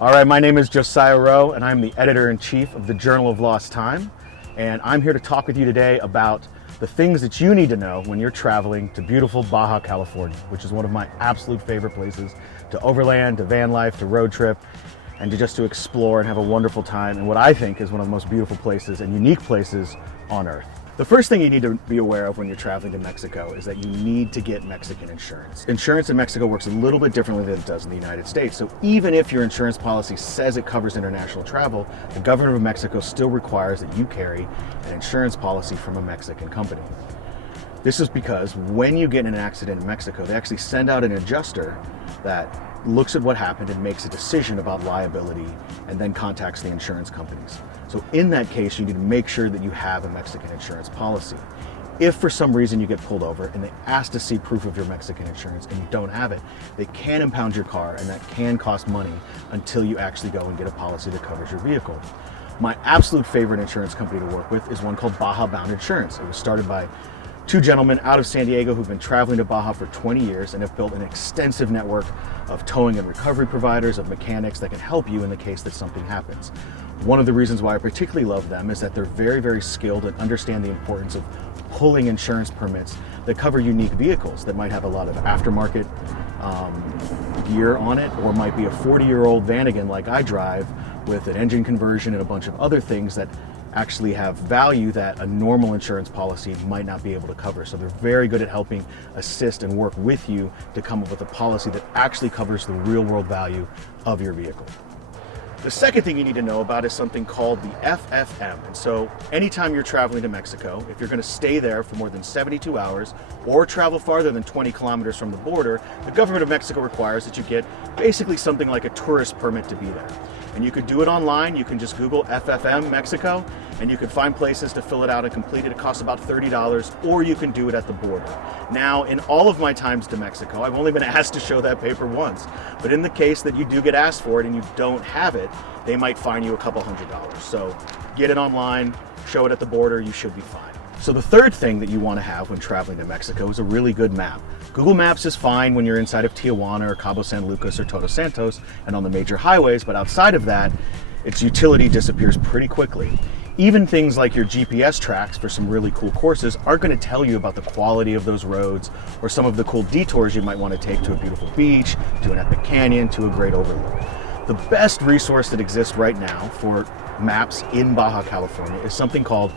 All right, my name is Josiah Roe, and I'm the editor-in-chief of the Journal of Lost Time. And I'm here to talk with you today about the things that you need to know when you're traveling to beautiful Baja, California, which is one of my absolute favorite places to overland, to van life, to road trip, and to explore and have a wonderful time in what I think is one of the most beautiful places and unique places on Earth. The first thing you need to be aware of when you're traveling to Mexico is that you need to get Mexican insurance. Insurance in Mexico works a little bit differently than it does in the United States. So even if your insurance policy says it covers international travel, the government of Mexico still requires that you carry an insurance policy from a Mexican company. This is because when you get in an accident in Mexico, they actually send out an adjuster that looks at what happened and makes a decision about liability and then contacts the insurance companies. So in that case, you need to make sure that you have a Mexican insurance policy. If for some reason you get pulled over and they ask to see proof of your Mexican insurance and you don't have it, they can impound your car, and that can cost money until you actually go and get a policy that covers your vehicle. My absolute favorite insurance company to work with is one called Baja Bound Insurance. It was started by two gentlemen out of San Diego who've been traveling to Baja for 20 years and have built an extensive network of towing and recovery providers, of mechanics that can help you in the case that something happens. One of the reasons why I particularly love them is that they're very, very skilled and understand the importance of pulling insurance permits that cover unique vehicles that might have a lot of aftermarket gear on it, or might be a 40-year-old Vanagon like I drive with an engine conversion and a bunch of other things that actually have value that a normal insurance policy might not be able to cover. So they're very good at helping assist and work with you to come up with a policy that actually covers the real world value of your vehicle. The second thing you need to know about is something called the FFM. And so anytime you're traveling to Mexico, if you're going to stay there for more than 72 hours or travel farther than 20 kilometers from the border, the government of Mexico requires that you get basically something like a tourist permit to be there. And you could do it online. You can just Google FFM Mexico and you can find places to fill it out and complete it. It costs about $30, or you can do it at the border. Now, in all of my times to Mexico, I've only been asked to show that paper once. But in the case that you do get asked for it and you don't have it, they might fine you a couple $100s. So get it online, show it at the border, you should be fine. So the third thing that you want to have when traveling to Mexico is a really good map. Google Maps is fine when you're inside of Tijuana or Cabo San Lucas or Todos Santos and on the major highways, but outside of that, its utility disappears pretty quickly. Even things like your GPS tracks for some really cool courses aren't going to tell you about the quality of those roads or some of the cool detours you might want to take to a beautiful beach, to an epic canyon, to a great overlook. The best resource that exists right now for maps in Baja, California is something called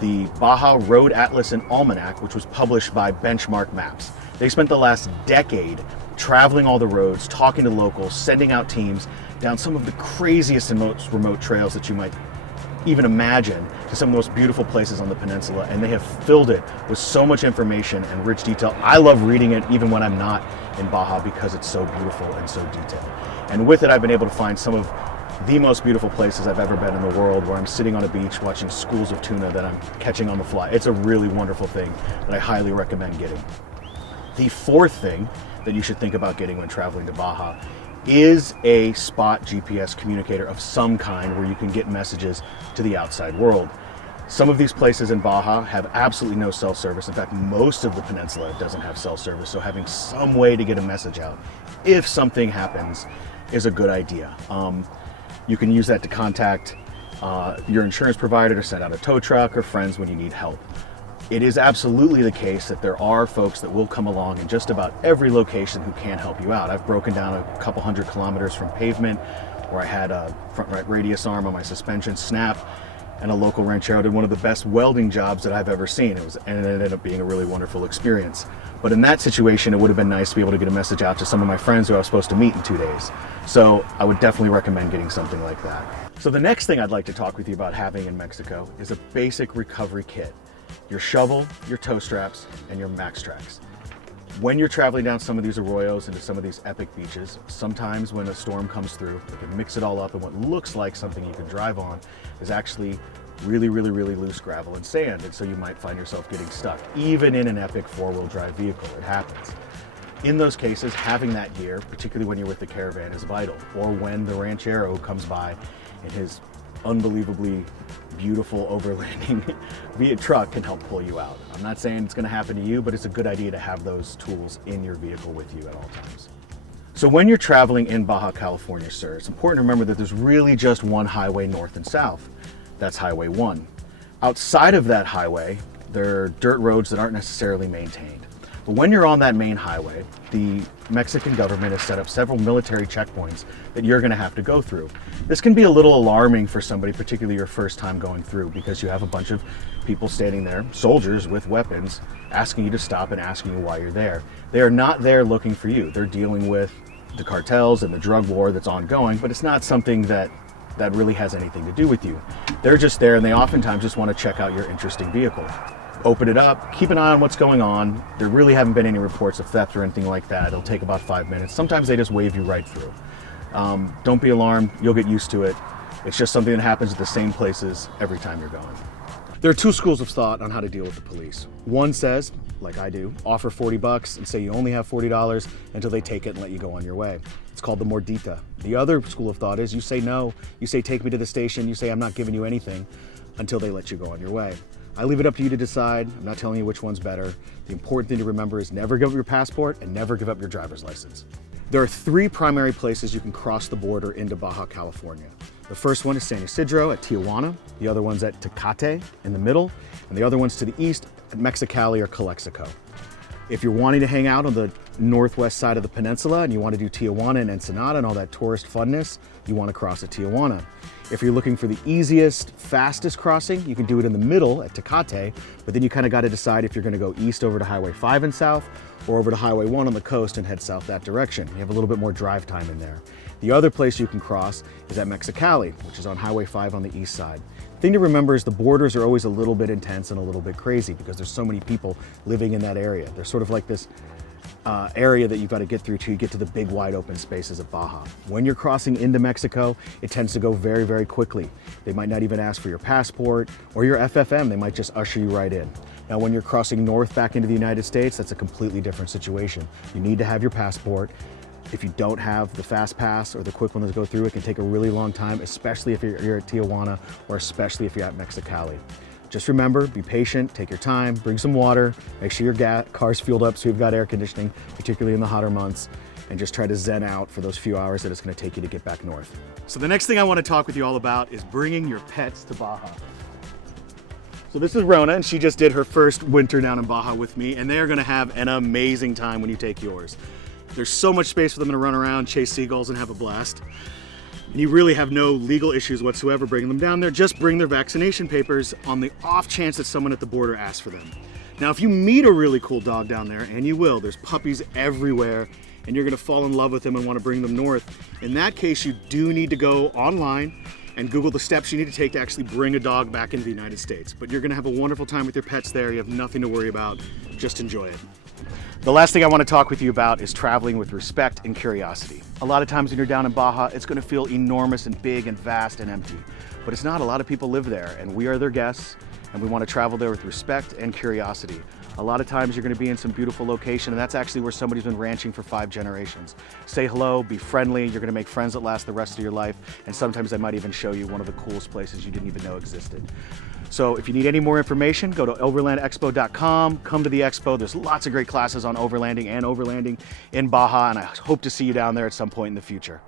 the Baja Road Atlas and Almanac, which was published by Benchmark Maps. They spent the last decade traveling all the roads, talking to locals, sending out teams down some of the craziest and most remote trails that you might even imagine to some of the most beautiful places on the peninsula, and they have filled it with so much information and rich detail. I love reading it even when I'm not in Baja because it's so beautiful and so detailed. And with it, I've been able to find some of the most beautiful places I've ever been in the world, where I'm sitting on a beach watching schools of tuna that I'm catching on the fly. It's a really wonderful thing that I highly recommend getting. The fourth thing that you should think about getting when traveling to Baja is a spot GPS communicator of some kind where you can get messages to the outside world. Some of these places in Baja have absolutely no cell service. In fact, most of the peninsula doesn't have cell service, so having some way to get a message out if something happens is a good idea. You can use that to contact your insurance provider, to send out a tow truck, or friends when you need help. It is absolutely the case that there are folks that will come along in just about every location who can help you out. I've broken down a couple 100 kilometers from pavement, where I had a front right radius arm on my suspension snap, and a local ranchero did one of the best welding jobs that I've ever seen. It ended up being a really wonderful experience. But in that situation, it would have been nice to be able to get a message out to some of my friends who I was supposed to meet in 2 days. So I would definitely recommend getting something like that. So the next thing I'd like to talk with you about having in Mexico is a basic recovery kit. Your shovel, your tow straps, and your max tracks. When you're traveling down some of these arroyos into some of these epic beaches, sometimes when a storm comes through, they can mix it all up, and what looks like something you can drive on is actually really loose gravel and sand, and so you might find yourself getting stuck, even in an epic four-wheel drive vehicle. It happens. In those cases, having that gear, particularly when you're with the caravan, is vital, or when the ranchero comes by in his unbelievably beautiful overlanding truck can help pull you out. I'm not saying it's going to happen to you, but it's a good idea to have those tools in your vehicle with you at all times. So when you're traveling in Baja California, sir, it's important to remember that there's really just one highway north and south. That's Highway 1. Outside of that highway, there are dirt roads that aren't necessarily maintained. But when you're on that main highway, the Mexican government has set up several military checkpoints that you're going to have to go through. This can be a little alarming for somebody, particularly your first time going through, because you have a bunch of people standing there, soldiers with weapons, asking you to stop and asking you why you're there. They are not there looking for you. They're dealing with the cartels and the drug war that's ongoing, but it's not something that really has anything to do with you. They're just there, and they oftentimes just want to check out your interesting vehicle. Open it up, keep an eye on what's going on. There really haven't been any reports of theft or anything like that. It'll take about 5 minutes. Sometimes they just wave you right through. Don't be alarmed, you'll get used to it. It's just something that happens at the same places every time you're going. There are two schools of thought on how to deal with the police. One says, like I do, offer $40 and say you only have $40 until they take it and let you go on your way. It's called the mordita. The other school of thought is you say no, you say take me to the station, you say I'm not giving you anything until they let you go on your way. I leave it up to you to decide. I'm not telling you which one's better. The important thing to remember is never give up your passport and never give up your driver's license. There are 3 primary places you can cross the border into Baja California. The first one is San Isidro at Tijuana. The other one's at Tecate in the middle. And the other one's to the east at Mexicali or Calexico. If you're wanting to hang out on the northwest side of the peninsula and you want to do Tijuana and Ensenada and all that tourist funness, you want to cross at Tijuana. If you're looking for the easiest, fastest crossing, you can do it in the middle at Tecate, but then you kind of got to decide if you're going to go east over to Highway 5 and south or over to Highway 1 on the coast and head south that direction. You have a little bit more drive time in there. The other place you can cross is at Mexicali, which is on Highway 5 on the east side. The thing to remember is the borders are always a little bit intense and a little bit crazy because there's so many people living in that area. They're sort of like this area that you've got to get through till you get to the big wide open spaces of Baja. When you're crossing into Mexico, it tends to go very, very quickly. They might not even ask for your passport or your FFM. They might just usher you right in. Now, when you're crossing north back into the United States, that's a completely different situation. You need to have your passport. If you don't have the fast pass or the quick one to go through, it can take a really long time, especially if you're at Tijuana or especially if you're at Mexicali. Just remember, be patient, take your time, bring some water, make sure your car's fueled up so you've got air conditioning, particularly in the hotter months, and just try to zen out for those few hours that it's going to take you to get back north. So the next thing I want to talk with you all about is bringing your pets to Baja. So this is Rona, and she just did her first winter down in Baja with me, and they are going to have an amazing time when you take yours. There's so much space for them to run around, chase seagulls, and have a blast. And you really have no legal issues whatsoever bringing them down there. Just bring their vaccination papers on the off chance that someone at the border asks for them. Now, if you meet a really cool dog down there, and you will, there's puppies everywhere, and you're gonna fall in love with them and wanna bring them north. In that case, you do need to go online and Google the steps you need to take to actually bring a dog back into the United States. But you're gonna have a wonderful time with your pets there. You have nothing to worry about. Just enjoy it. The last thing I want to talk with you about is traveling with respect and curiosity. A lot of times when you're down in Baja, it's going to feel enormous and big and vast and empty. But it's not. A lot of people live there, and we are their guests, and we want to travel there with respect and curiosity. A lot of times you're going to be in some beautiful location, and that's actually where somebody's been ranching for 5 generations. Say hello, be friendly, you're going to make friends that last the rest of your life, and sometimes they might even show you one of the coolest places you didn't even know existed. So if you need any more information, go to overlandexpo.com, come to the expo. There's lots of great classes on overlanding and overlanding in Baja, and I hope to see you down there at some point in the future.